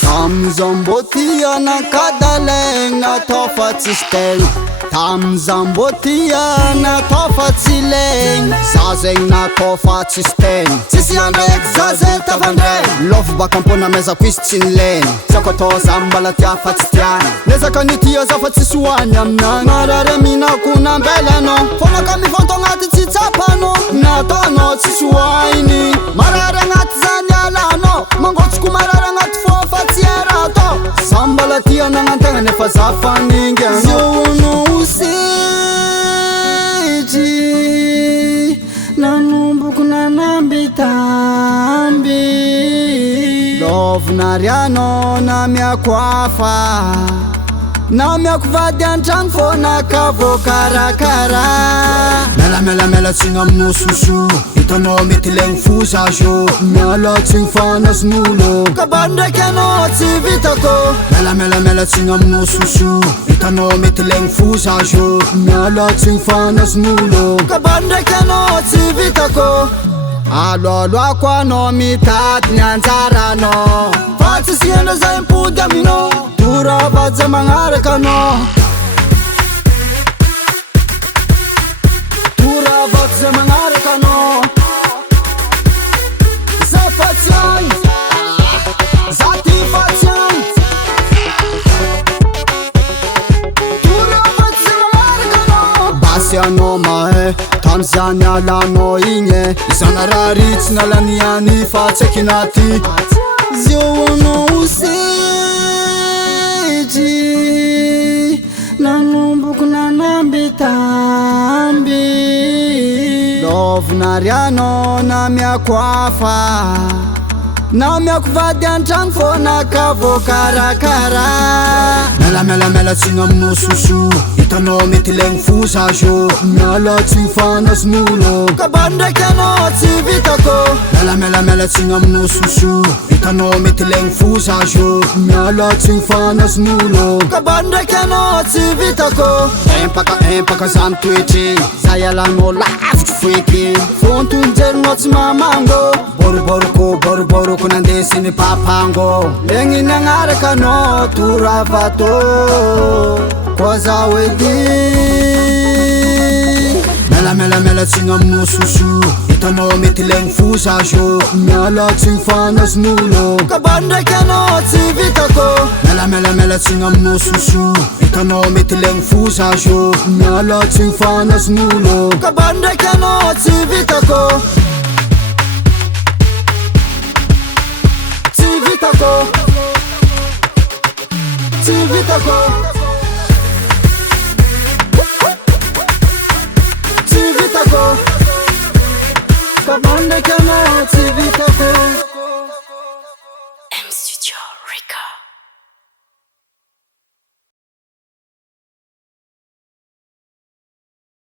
Tamzambotia na kadalena tofatsistel Tamzambotia na tofatsileng Zazeng na tofatsistel Sisi andrek zaze tavandre Love bakampona meza kwistinlen Zakoto zambala tiafatstian Neza kanitia zafatsisuani amna Marare mina kuna mbelano Fona kami fonto ngati tsitsapano Natano tsisuaini Marare ngati zanyalano Mangotsku marare ngati fofatsierato Sambala tia nangantanga nefa zafaninge Ziono usiji Nanumbuku nanambitambi Love nariano na miakwafa Na miakuvadi antrano fona kavo karakara Mela mela mela tsigna aminao soso Hitanao mety legny fozazo Miala tsigny fanazon'olo Kabary ndraiky anao tsy vitako Mela mela mela tsigna aminao soso Hitanao mety legny fozazo Miala tsigny fanazon'olo Kabary ndraiky anao tsy vitako Aloaloako anao mitady ny anjaranao Fa tsy siendra zay impody aminao Turavaty zay magnaraka anao Turavaty zay magnaraka anao Za fatsy agny Za ty fatsy agny Turavaty zay magnaraka anao Basy anao mahe Tamizany alanao igny Izana raha ritsy nalaniany fa tsy aiky naty Zio anao usiji Nanumbuku nanambitambi Love nariano na miakwafa Na miakuvady antrano fona kavo karakara Mela mela mela tsigna aminao soso Hitanao mety legny fozazo Miala tsigny fanazon'olo Kabary ndraiky anao tsy vitako Mela mela mela tsigna aminao soso Hitanao mety legny fozazo Miala tsigny fanazon'olo Kabary ndraiky anao tsy vitako Empaka za mitoetry Za ialanao lavitry foeky Fontonjerinao tsy mamango Boroboroko nandesiny papango Legny nagnaraka anao Turavato Koa zaho edy Mela mela mela tsigna aminao soso Hitanao mety legny fozazo Miala tsigny fanazon'olo Kabary ndraiky anao tsy vitako Mela mela mela tsigna aminao soso Hitanao mety legny fozazo Miala tsigny fanazon'olo Kabary ndraiky anao tsy vitako Tsy vitako Tsy vitako Kabary ndraiky anao tsy vitako